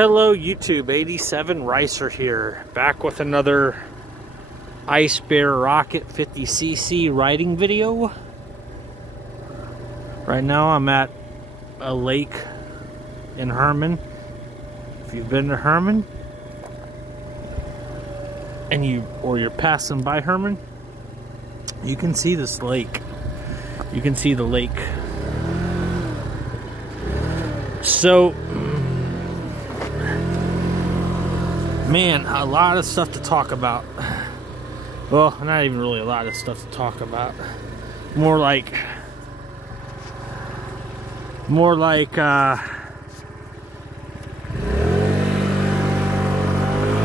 Hello YouTube, 87 Ricer here, back with another icebear rocket 50cc riding video. Right now I'm at a lake in Hermann. If you've been to Hermann and you're passing by Hermann, you can see this lake. You can see the lake. So man, a lot of stuff to talk about. Well, not even really a lot of stuff to talk about. More like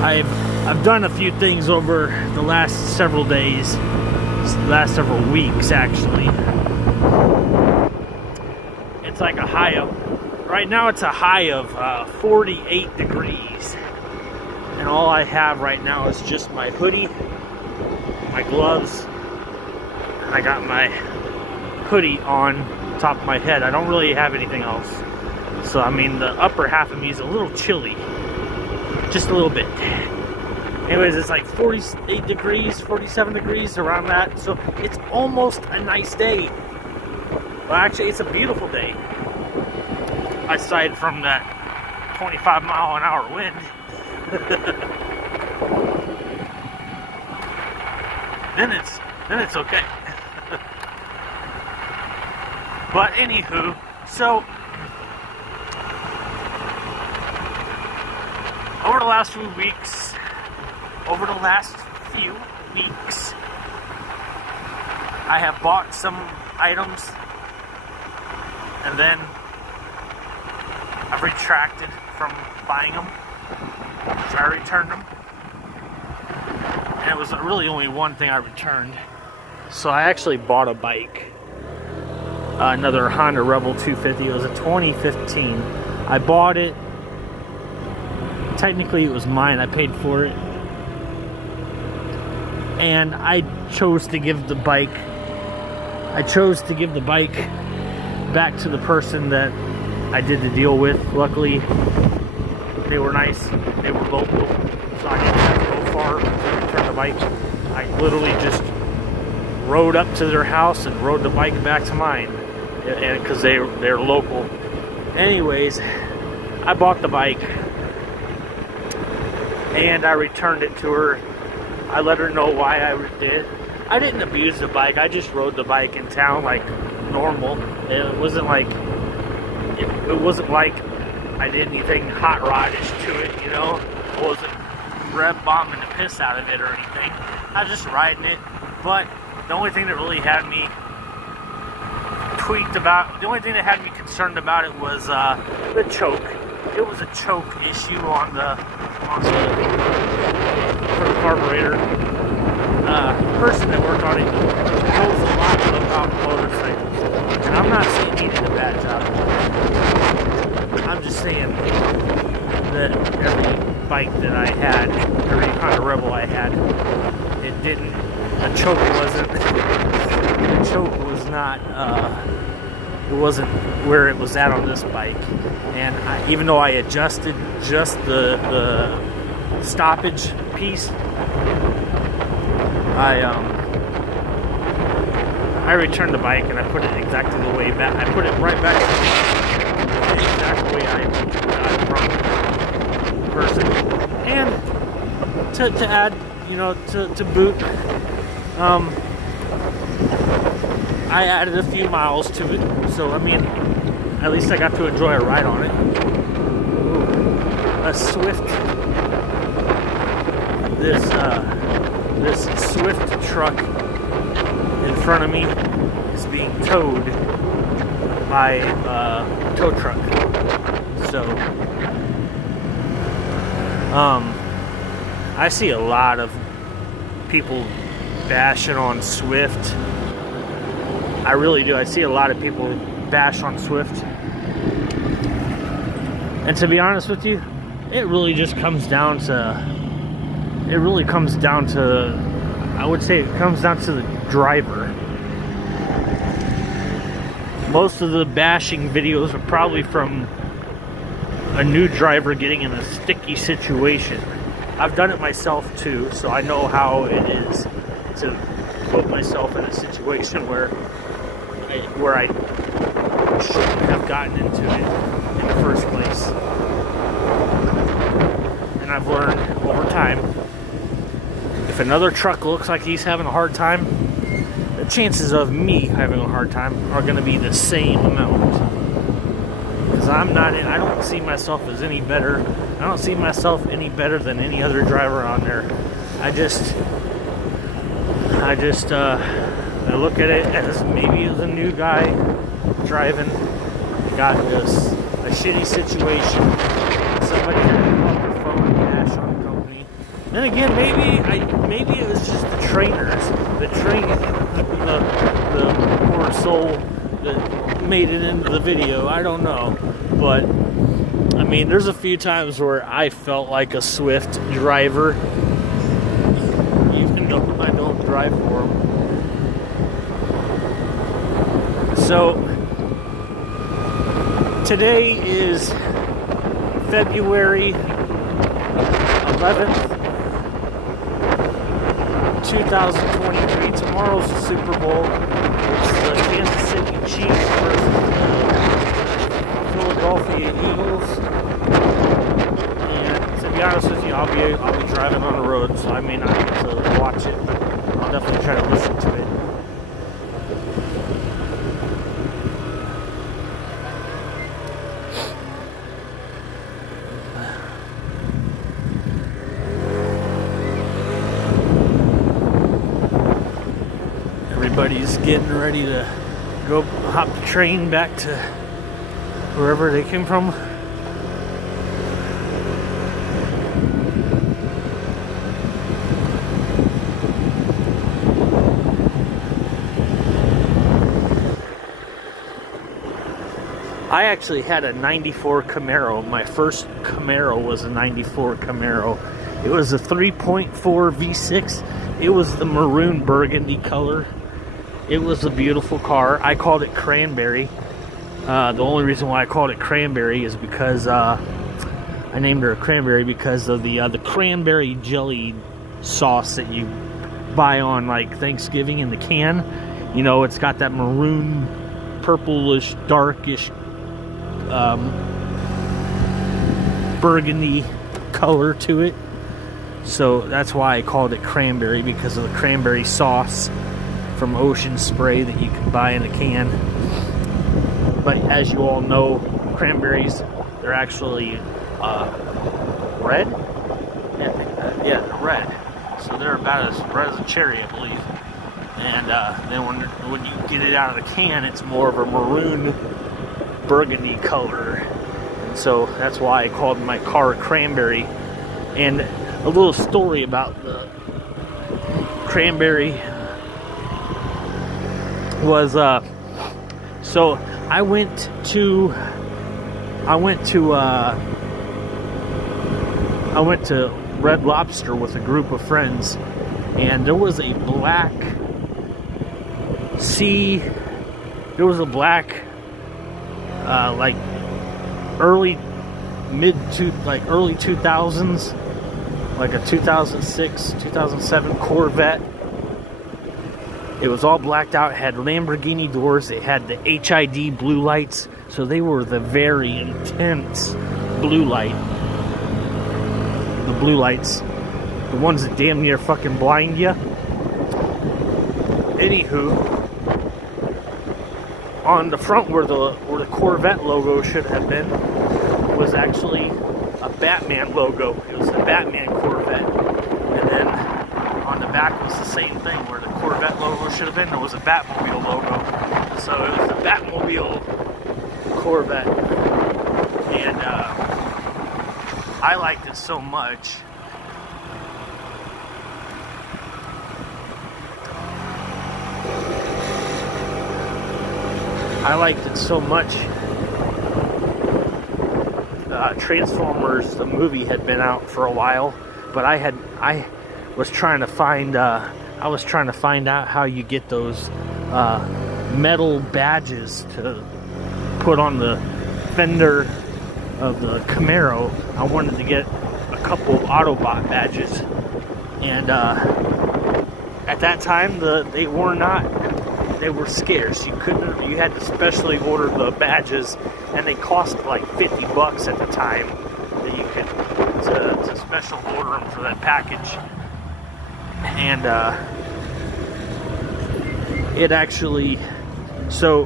I've done a few things over the last several days, last several weeks actually. It's like a high of, right now it's a high of 48 degrees. And all I have right now is just my hoodie, my gloves, and I got my hoodie on top of my head. I don't really have anything else. So, I mean, the upper half of me is a little chilly. Just a little bit. Anyways, it's like 48 degrees, 47 degrees, around that. So, it's almost a nice day. Well, actually, it's a beautiful day. Aside from that 25-mile-an-hour wind. then it's okay. But anywho, so over the last few weeks, I have bought some items and then I've retracted from buying them. So I returned them, and it was really only one thing I returned. So I actually bought a bike, another Honda Rebel 250. It was a 2015. I bought it. Technically, it was mine. I paid for it, and I chose to give the bike. Back to the person that I did the deal with. Luckily, they were nice, they were local, so I didn't have to go far to return the bike. I literally just rode up to their house and rode the bike back to mine, and because they're local. Anyways, I bought the bike, and I returned it to her. I let her know why I did. I didn't abuse the bike, I just rode the bike in town like normal. It wasn't like I did anything hot rodish to it, you know. I wasn't rev bombing the piss out of it or anything. I was just riding it. But the only thing that really had me concerned about it was the choke. It was a choke issue on the carburetor. The person that worked on it knows a lot about motorcycles, and I'm not saying he did a bad job. I'm just saying that every bike that I had, every Honda Rebel I had, the choke was not, it wasn't where it was at on this bike. And even though I adjusted just the stoppage piece, I returned the bike and I put it exactly the way back. I put it right back the exact way I got it from the person. And to add, you know, to boot, I added a few miles to it. So I mean, at least I got to enjoy a ride on it. Ooh, a Swift. This Swift truck in front of me is being towed by a tow truck. So I see a lot of people bashing on Swift. I really do. I see a lot of people bash on Swift. And to be honest with you, it really just comes down to, I would say it comes down to the driver. Most of the bashing videos are probably from a new driver getting in a sticky situation. I've done it myself too, so I know how it is to put myself in a situation where I shouldn't have gotten into it in the first place. And I've learned over time, if another truck looks like he's having a hard time, the chances of me having a hard time are going to be the same amount. Because I don't see myself as any better. I don't see myself any better than any other driver on there. I look at it as maybe as a new guy driving, got this a shitty situation. Somebody had to call their phone and cash on the company. Then again, maybe it was just the trainers, the poor soul that made it into the video. I don't know, but I mean, there's a few times where I felt like a Swift driver, even though I don't drive for them. So today is February 11th, 2023. Tomorrow's the Super Bowl. It's the Kansas City Chiefs versus the Philadelphia Eagles. And to be honest with you, I'll be driving on the road, so I may not get to watch it, but I'll definitely try to listen to it. Everybody's getting ready to go hop the train back to wherever they came from. I actually had a 94 Camaro. My first Camaro was a 94 Camaro. It was a 3.4 V6. It was the maroon burgundy color. It was a beautiful car. I called it Cranberry. The only reason why I called it Cranberry is because I named her Cranberry because of the cranberry jelly sauce that you buy on like Thanksgiving in the can. You know, it's got that maroon, purplish, darkish, burgundy color to it. So that's why I called it Cranberry, because of the cranberry sauce from Ocean Spray that you can buy in a can. But as you all know, cranberries, they're actually red. Yeah, they're red. So they're about as red as a cherry, I believe. And then when you get it out of the can, it's more of a maroon burgundy color. And so that's why I called my car Cranberry. And a little story about the Cranberry was so I went to Red Lobster with a group of friends, and there was a black like early 2000s, like a 2006 2007 Corvette. It was all blacked out, it had Lamborghini doors, it had the HID blue lights, so they were the very intense blue light. The blue lights, the ones that damn near fucking blind you. Anywho, on the front where the Corvette logo should have been was actually a Batman logo. It was a Batman Corvette. And then on the back was the same thing, where the Corvette logo should have been, there was a Batmobile logo. So it was the Batmobile Corvette. And I liked it so much. Transformers, the movie, had been out for a while, but I was trying to find out how you get those metal badges to put on the fender of the Camaro, I wanted to get a couple of Autobot badges, and at that time they were scarce. You had to specially order the badges, and they cost like $50 at the time that you could to special order them for that package. And it actually, so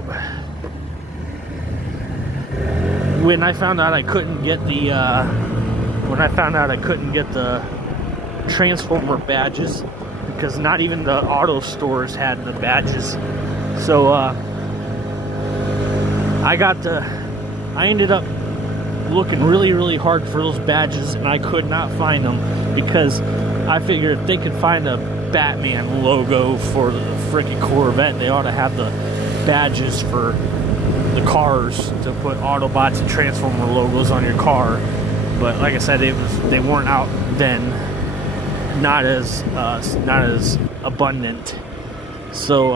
when I found out I couldn't get the Transformer badges, because not even the auto stores had the badges, so I ended up looking really hard for those badges, and I could not find them, because I figured if they could find a Batman logo for the freaking Corvette, they ought to have the badges for the cars to put Autobots and Transformer logos on your car. But like I said, they weren't out then, not as abundant. So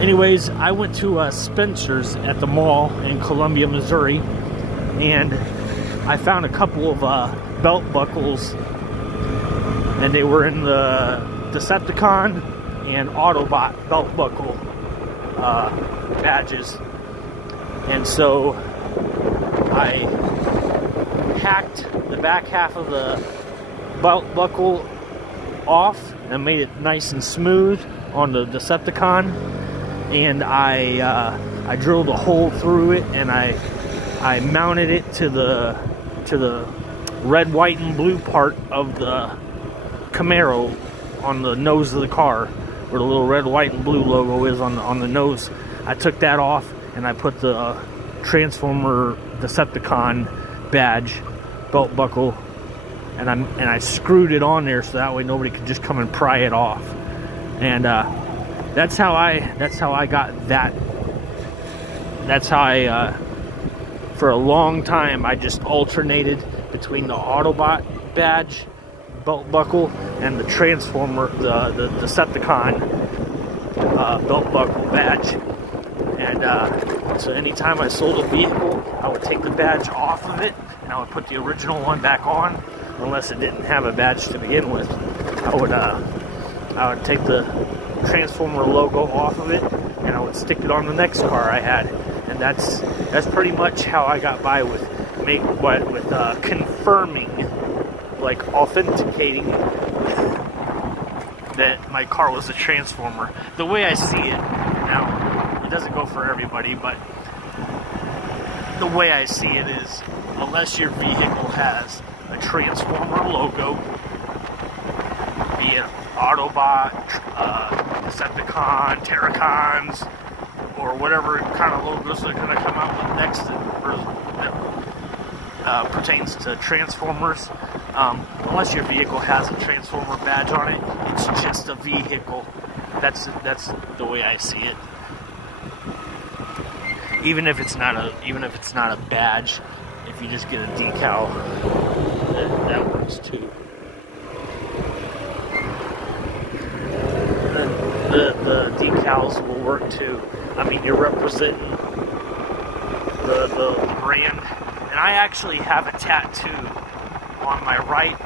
anyways, I went to Spencer's at the mall in Columbia, Missouri, and I found a couple of belt buckles, and they were in the Decepticon and Autobot belt buckle badges. And so I hacked the back half of the belt buckle off and made it nice and smooth on the Decepticon, and I drilled a hole through it, and I mounted it to the red, white, and blue part of the Camaro on the nose of the car, where the little red, white, and blue logo is on the nose. I took that off, and I put the Transformer Decepticon badge belt buckle, and I screwed it on there so that way nobody could just come and pry it off. And that's how I got that. That's how I for a long time I just alternated between the Autobot badge belt buckle and the Transformer, the Decepticon belt buckle badge. And so anytime I sold a vehicle, I would take the badge off of it, and I would put the original one back on, unless it didn't have a badge to begin with. I would take the Transformer logo off of it, and I would stick it on the next car I had. And that's pretty much how I got by with confirming, like authenticating that my car was a Transformer. The way I see it now, it doesn't go for everybody, but the way I see it is, unless your vehicle has a Transformer logo, be it Autobot, Decepticon, Terracons, or whatever kind of logos they're going to come out with next that pertains to Transformers. Unless your vehicle has a Transformer badge on it, it's just a vehicle. That's the way I see it. Even if it's not a badge, if you just get a decal, that works too. The decals will work too. I mean, you're representing the brand. And I actually have a tattoo on my right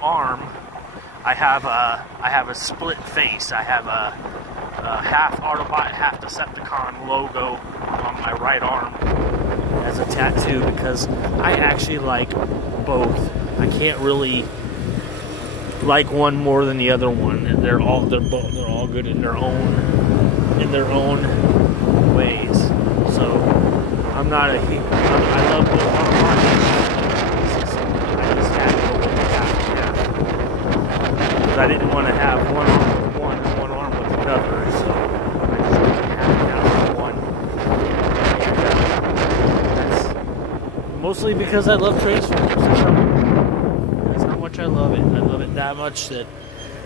arm. I have a split face. I have a half Autobot, half Decepticon logo on my right arm as a tattoo, because I actually like both. I can't really like one more than the other one, and they're all good in their own ways. So I'm not a I love both Autobot. I just had to go with half, because I didn't want to have one arm with one and one arm with another, so I just went half with one. And that's mostly because I love Transformers. That's how much I love it. I love it that much that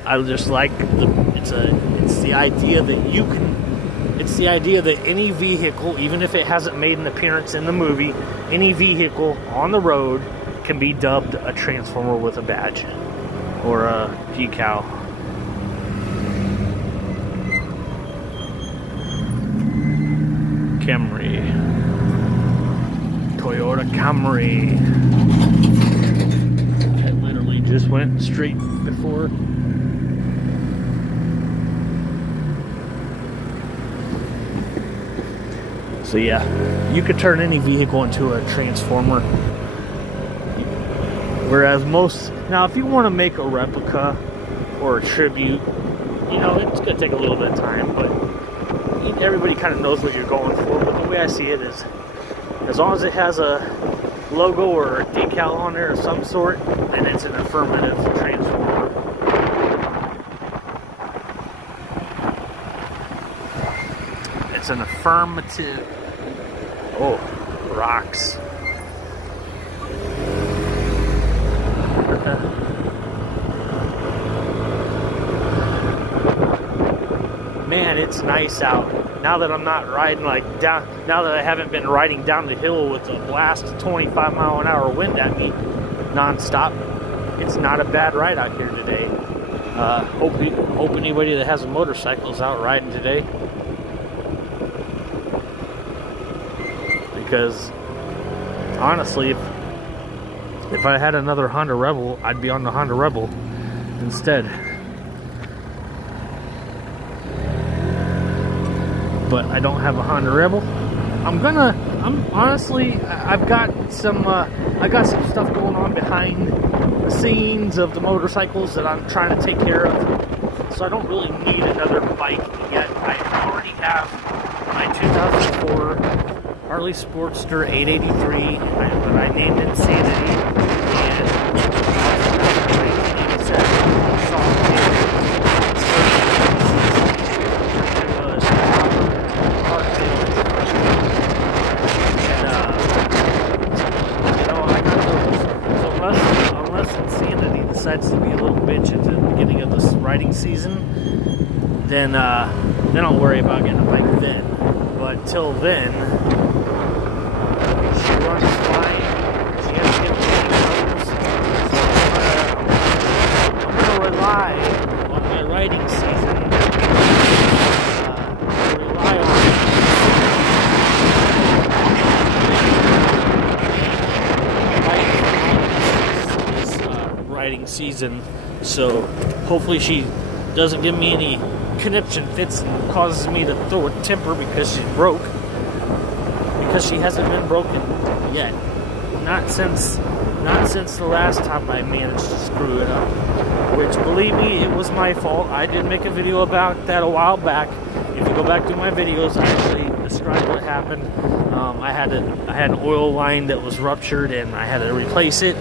I just like it's the idea that you can. It's the idea that any vehicle, even if it hasn't made an appearance in the movie, any vehicle on the road can be dubbed a Transformer with a badge or a decal. Camry. Toyota Camry. It literally just went straight before. So yeah, you could turn any vehicle into a transformer. Whereas most, now if you want to make a replica or a tribute, you know, it's going to take a little bit of time, but everybody kind of knows what you're going for. But the way I see it is, as long as it has a logo or a decal on there of some sort, then it's an affirmative transformer. It's an affirmative. Oh, rocks. Man, it's nice out. Now that I'm not riding like down, now that I haven't been riding down the hill with a blast of 25-mile-an-hour wind at me non-stop, it's not a bad ride out here today. Hope anybody that has a motorcycle is out riding today. Because honestly, if I had another Honda Rebel, I'd be on the Honda Rebel instead. But I don't have a Honda Rebel. Honestly, I've got some stuff going on behind the scenes of the motorcycles that I'm trying to take care of. So I don't really need another bike yet. I already have my 2004 Harley Sportster 883, but I named it Insanity, and 1987 soft unless Insanity decides to be a little bitch at the beginning of this riding season, then I'll worry about getting a bike then. But till then, she runs fine. She has to get the colors. So I'm gonna rely on my riding season. Rely on this riding season. So hopefully she doesn't give me any conniption fits and causes me to throw a temper because she's broke. Because she hasn't been broken yet. Not since the last time I managed to screw it up. Which, believe me, it was my fault. I did make a video about that a while back. If you go back to my videos, I actually described what happened. I had an oil line that was ruptured and I had to replace it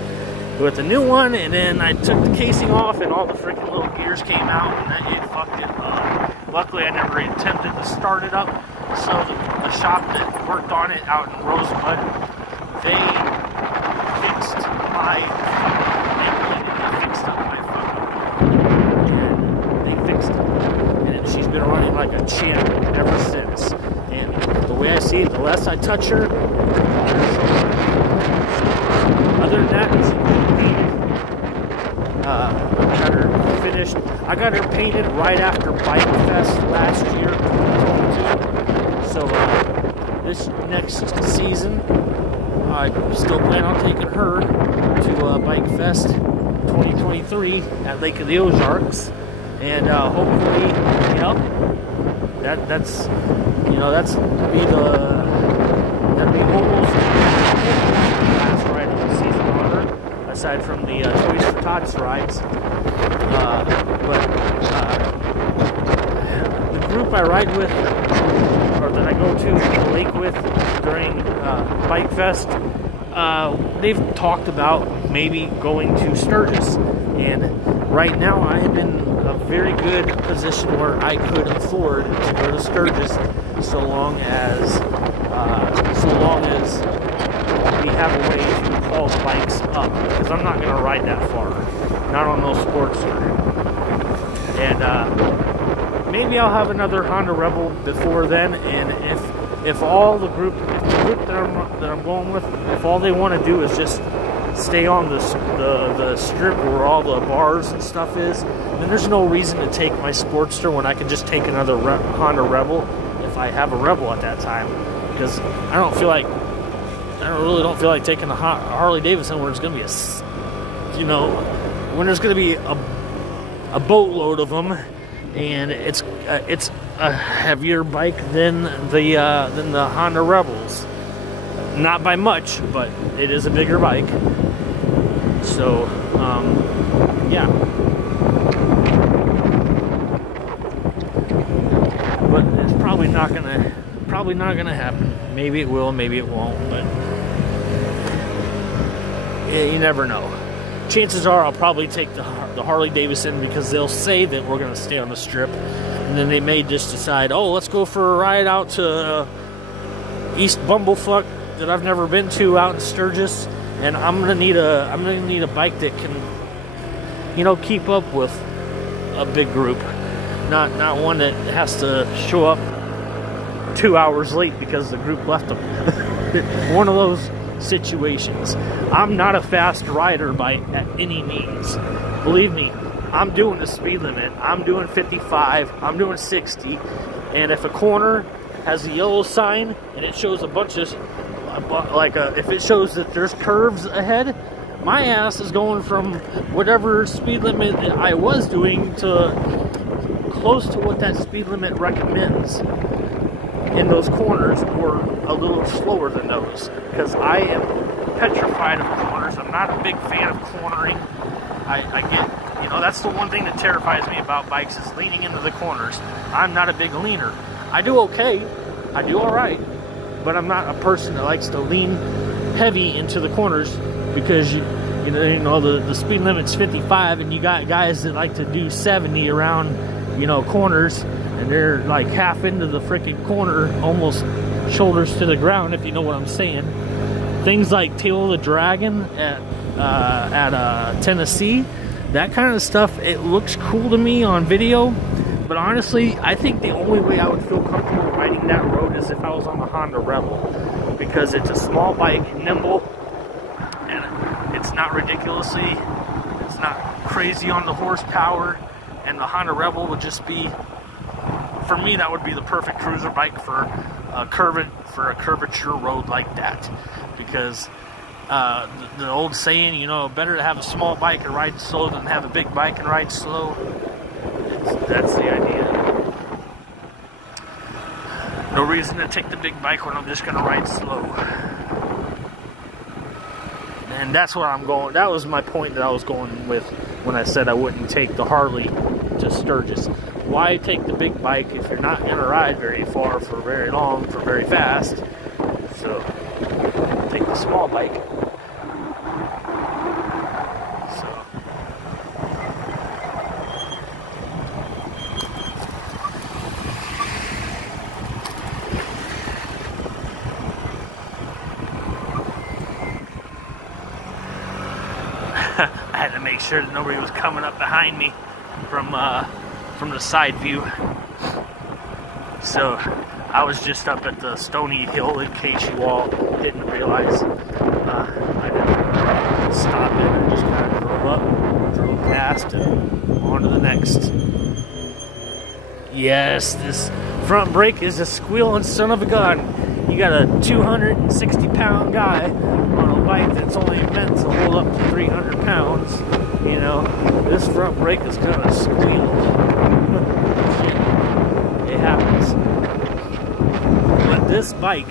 with a new one, and then I took the casing off and all the freaking little gears came out and it fucked it up. Luckily I never attempted to start it up, so the shop that worked on it out in Rosebud, they fixed my fucking, and they fixed it, and she's been running like a champ ever since. And the way I see it, the less I touch her, the better she'll run. Other than that, she's been painted. Got her finished. I got her painted right after Bike Fest last year, 2022. So this next season, I still plan on taking her to Bike Fest 2023 at Lake of the Ozarks, and hopefully, you know, that'd be almost last ride of the season on her, aside from the Toys for Tots rides. The group I ride with, or that I go to the lake with during Bike Fest, they've talked about maybe going to Sturgis, and right now I am in a very good position where I could afford to go to Sturgis so long as we have a way to haul the bikes up, because I'm not going to ride that far, not on those Sportster. And maybe I'll have another Honda Rebel before then, and if the group that I'm going with, if all they want to do is just stay on the strip where all the bars and stuff is, then there's no reason to take my Sportster when I can just take another Honda Rebel if I have a Rebel at that time. Because I don't feel like really don't feel like taking a Harley Davidson where it's going to be when there's going to be a boatload of them, and it's a heavier bike than the Honda Rebels. Not by much, but it is a bigger bike. So, yeah. But it's probably not gonna happen. Maybe it will, maybe it won't, but yeah, you never know. Chances are I'll probably take the Harley Davidson, because they'll say that we're gonna stay on the strip, and then they may just decide, oh, let's go for a ride out to East Bumblefuck that I've never been to out in Sturgis, and I'm gonna need a bike that can, keep up with a big group, not one that has to show up 2 hours late because the group left them. One of those situations. I'm not a fast rider by any means. Believe me, I'm doing the speed limit. I'm doing 55. I'm doing 60. And if a corner has a yellow sign and it shows a bunch of if it shows that there's curves ahead, my ass is going from whatever speed limit that I was doing to close to what that speed limit recommends in those corners, or a little slower than those, because I am petrified of corners. I'm not a big fan of cornering. I get, that's the one thing that terrifies me about bikes, is leaning into the corners. I'm not a big leaner. I do okay. I do all right. But I'm not a person that likes to lean heavy into the corners, because the speed limit's 55, and you got guys that like to do 70 around corners, and they're like half into the freaking corner, almost shoulders to the ground, if you know what I'm saying. Things like Tail of the Dragon at Tennessee, that kind of stuff, it looks cool to me on video. But honestly, I think the only way I would feel comfortable riding that road is if I was on the Honda Rebel, because it's a small bike, nimble, and it's not it's not crazy on the horsepower, and the Honda Rebel would just be, for me, that would be the perfect cruiser bike for a curvature road like that. Because the old saying, better to have a small bike and ride slow than have a big bike and ride slow. That's the idea. No reason to take the big bike when I'm just going to ride slow. And that's where I'm going. That was my point that I was going with when I said I wouldn't take the Harley to Sturgis. Why take the big bike if you're not going to ride very far for very long, for very fast? So, take the small bike. I had to make sure that nobody was coming up behind me from the side view. So I was just up at the Stony Hill, in case you all didn't realize. I didn't stop it. I just kind of drove past, and on to the next. Yes, this front brake is a squealing son of a gun. You got a 260-pound guy on a bike that's only meant to hold up to 300 pounds. This front brake is gonna squeal. It happens. But this bike,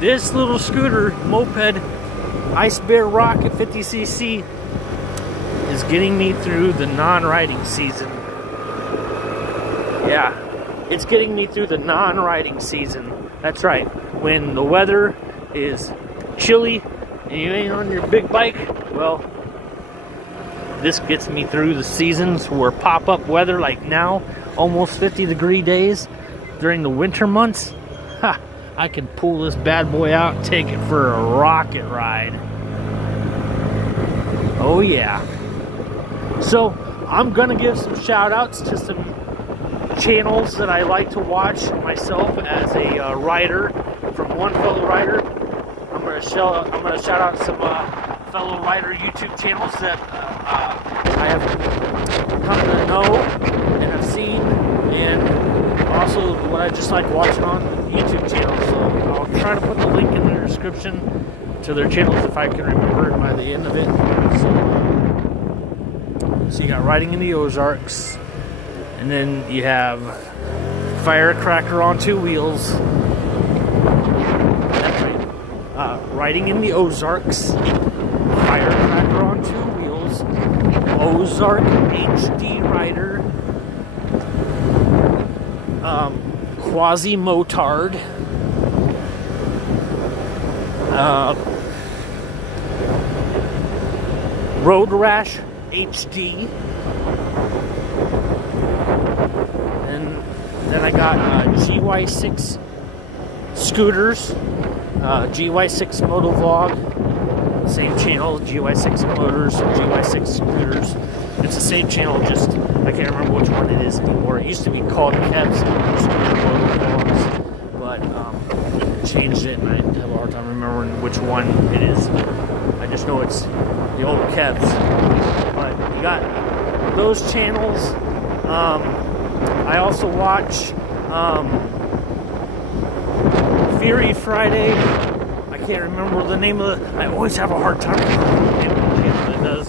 this little scooter, moped, icebear rocket 50cc, is getting me through the non-riding season. Yeah, it's getting me through the non-riding season. That's right. When the weather is chilly and you ain't on your big bike, well, this gets me through the seasons where pop-up weather, like now, almost 50-degree days during the winter months. Ha! I can pull this bad boy out and take it for a rocket ride. Oh yeah. So, I'm gonna give some shout-outs to some channels that I like to watch myself as a rider, from one fellow rider. I'm gonna shout out some fellow rider YouTube channels that I have come to know and have seen, and also what I just like watching on YouTube channels. So I'll try to put the link in the description to their channels if I can remember it by the end of it. So you got Riding in the Ozarks, and then you have Firecracker on Two Wheels. That's right. Riding in the Ozarks, Firecracker on Two Wheels, Ozark HD Rider, Quasi Motard, Road Rash HD, and then I got GY6 scooters, GY6 Motovlog, same channel, GY6 motors, GY6 scooters. It's the same channel, just I can't remember which one it is anymore. It used to be called Kev's Scooter Motovlogs, but changed it, and I have a hard time remembering which one it is. I just know it's the old Kev's. But you got those channels. I also watch Fury Friday. I can't remember the name of the. I always have a hard time remembering the name of the channel that does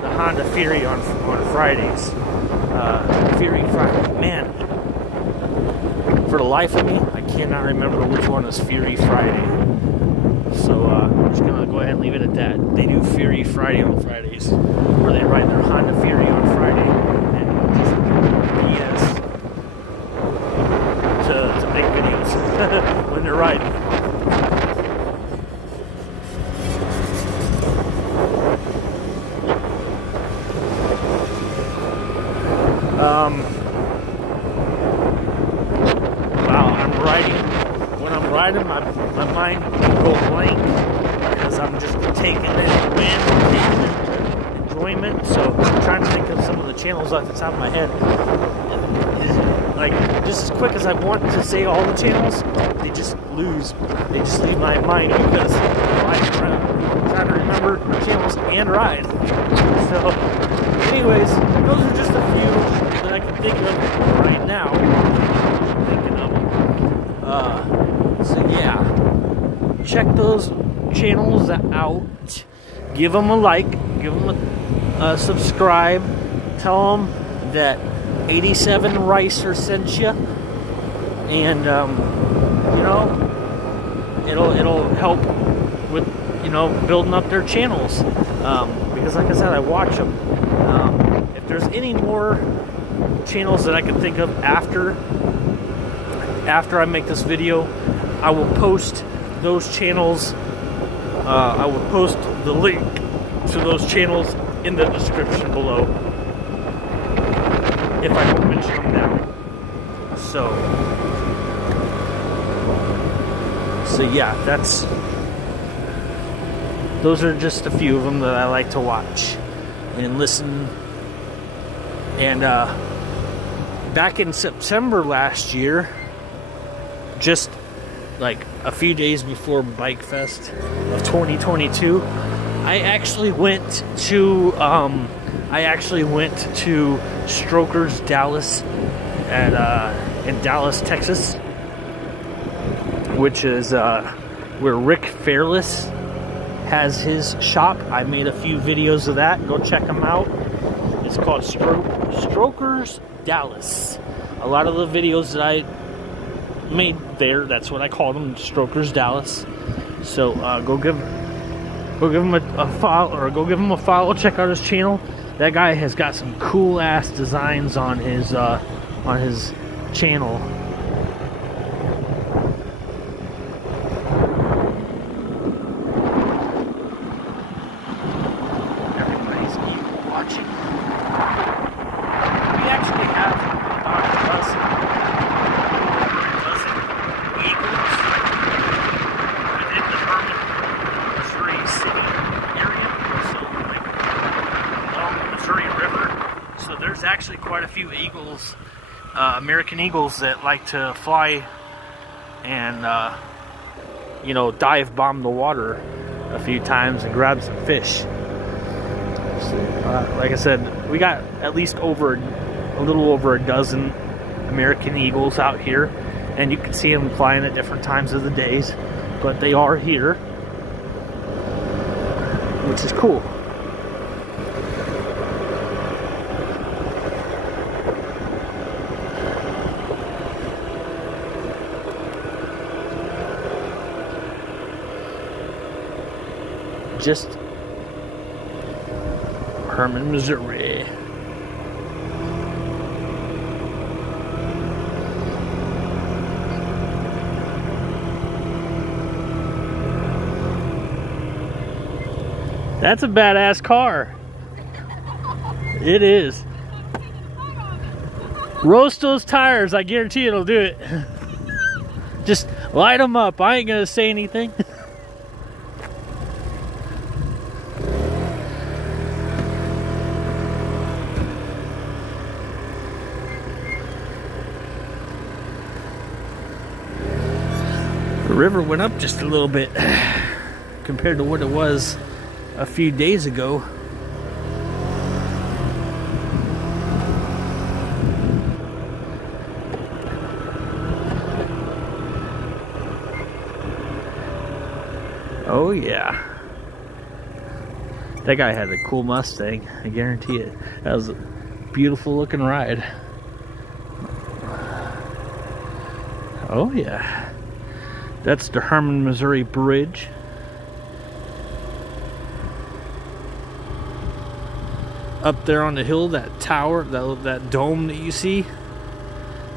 the Honda Fury on Fridays. Fury Friday, man. For the life of me, I cannot remember which one is Fury Friday. So I'm just gonna go ahead and leave it at that. They do Fury Friday on Fridays, where they ride their Honda Fury on Friday and just BS to make videos when they're riding. Wow, I'm riding. When I'm riding, my mind can go blank because I'm just taking it in, enjoyment. So I'm trying to think of some of the channels off the top of my head. Like, just as quick as I want to say all the channels, they just leave my mind because I'm trying to remember the channels and ride. So, anyways, those are just a few that I can think of right now. I'm thinking of them. So yeah, check those channels out. Give them a like. Give them a subscribe. Tell them that 87 Ricer sent you, and you know, it'll help with, you know, building up their channels, because like I said, I watch them. If there's any more channels that I can think of after I make this video, I will post those channels. I will post the link to those channels in the description below, if I don't mention them now. So yeah, those are just a few of them that I like to watch and listen. And back in September last year, just like a few days before Bike Fest of 2022, I actually went to Strokers Dallas in Dallas, Texas, which is where Rick Fairless has his shop. I made a few videos of that. Go check them out. It's called Strokers Dallas. A lot of the videos that I made there, that's what I call them, Strokers Dallas. So go give him a follow, or go give him a follow. Check out his channel. That guy has got some cool ass designs on his channel. Everybody's watching. We actually have about a dozen eagles within the Hermann Missouri city area, so like along the Missouri River. So there's actually quite a few eagles, American eagles, that like to fly and you know, dive bomb the water a few times and grab some fish. So, like I said, we got at least a little over a dozen American eagles out here, and you can see them flying at different times of the days, but they are here. which is cool. Just Hermann, Missouri. That's a badass car. It is. Roast those tires. I guarantee it'll do it. Just light them up. I ain't gonna say anything. The river went up just a little bit compared to what it was a few days ago. Oh yeah. That guy had a cool Mustang, I guarantee it. That was a beautiful looking ride. Oh yeah. That's the Hermann Missouri Bridge. Up there on the hill, that tower, that dome that you see,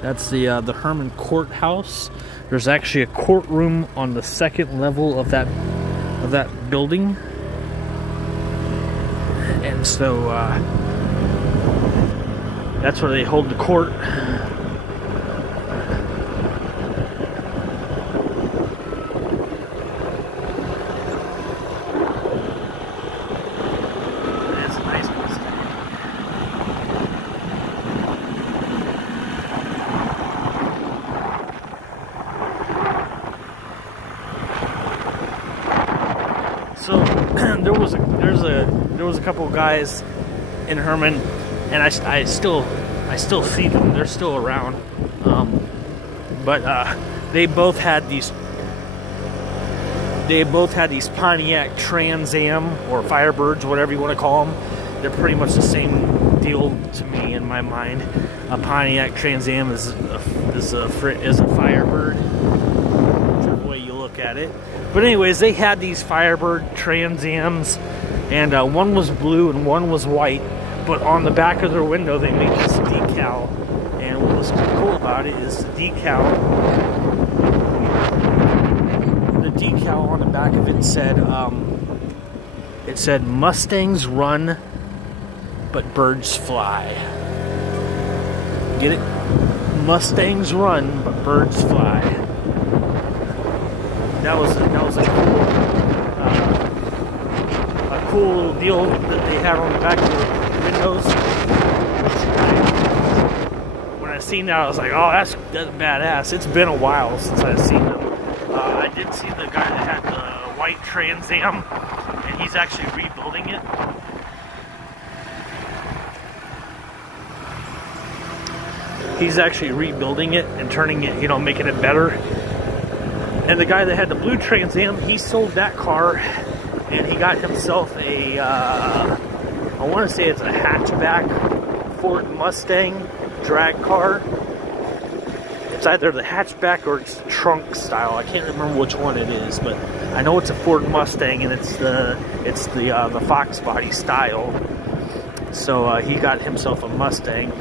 that's the Hermann Courthouse. There's actually a courtroom on the second level of that building, and so that's where they hold the court. So there was a couple guys in Hermann, and I still see them. They're still around, but they both had these Pontiac Trans Am or Firebirds, whatever you want to call them. They're pretty much the same deal to me in my mind. A Pontiac Trans Am is a Firebird, whichever way you look at it. But anyways, they had these Firebird Trans Ams, and one was blue and one was white. But on the back of their window, they made this decal. And what was cool about it is the decal on the back of it said Mustangs run, but birds fly. Get it? Mustangs run, but birds fly. That was a cool little deal that they had on the back of the windows. When I seen that, I was like, oh, that's badass. It's been a while since I've seen them. I did see the guy that had the white Trans Am, and he's actually rebuilding it. He's actually rebuilding it and turning it, you know, making it better. And the guy that had the blue Trans Am, he sold that car, and he got himself a, I want to say it's a hatchback Ford Mustang drag car. It's either the hatchback or it's trunk style. I can't remember which one it is, but I know it's a Ford Mustang, and it's the Fox body style. So he got himself a Mustang.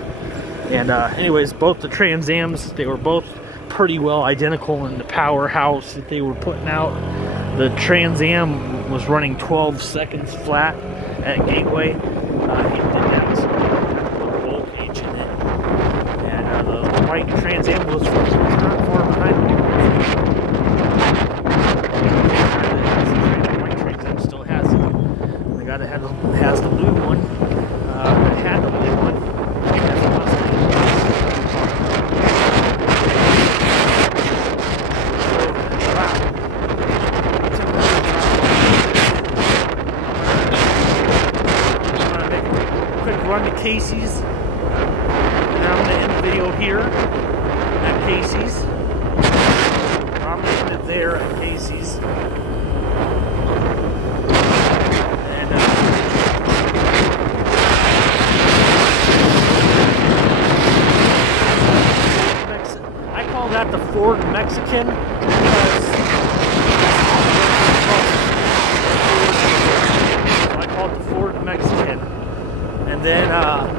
And anyways, both the Trans Ams, they were both pretty well identical in the powerhouse that they were putting out. The Trans Am was running 12 seconds flat at Gateway. He did that with some roll cage in it. And the white Trans Am was not far behind the white Trans Am still has it. The guy that has the blue one, that had the blue one, has a Mustang. Run to Casey's, and I'm going to end the video here at Casey's. I'm going to end it there at Casey's. And Ford Mexican because I call it the Ford Mexican. And then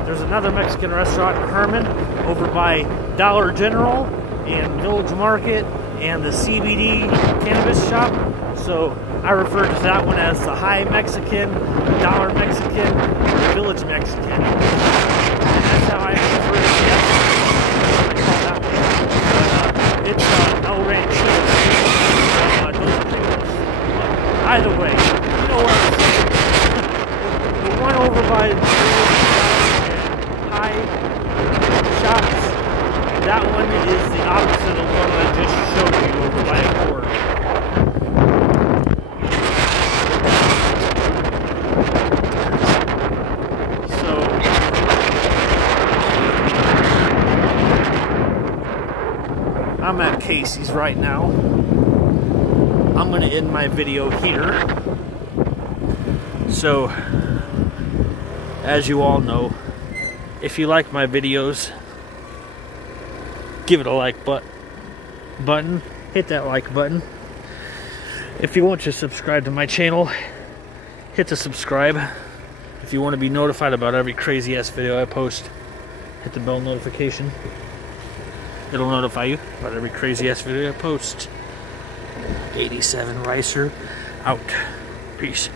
there's another Mexican restaurant in Hermann over by Dollar General and Village Market and the CBD cannabis shop. So I refer to that one as the High Mexican, Dollar Mexican, or Village Mexican. And that's how I refer to it. They call that one. But it's El Rancho. Dos Primos. Either way, you know what I'm saying. The one over by High shops, that one is the opposite of the one I just showed you over by Accord. So, I'm at Casey's right now. I'm going to end my video here. So, as you all know, if you like my videos, give it a like button. Hit that like button. If you want to subscribe to my channel, hit the subscribe. If you want to be notified about every crazy ass video I post, hit the bell notification. It'll notify you about every crazy ass video I post. 87 Ricer out. Peace.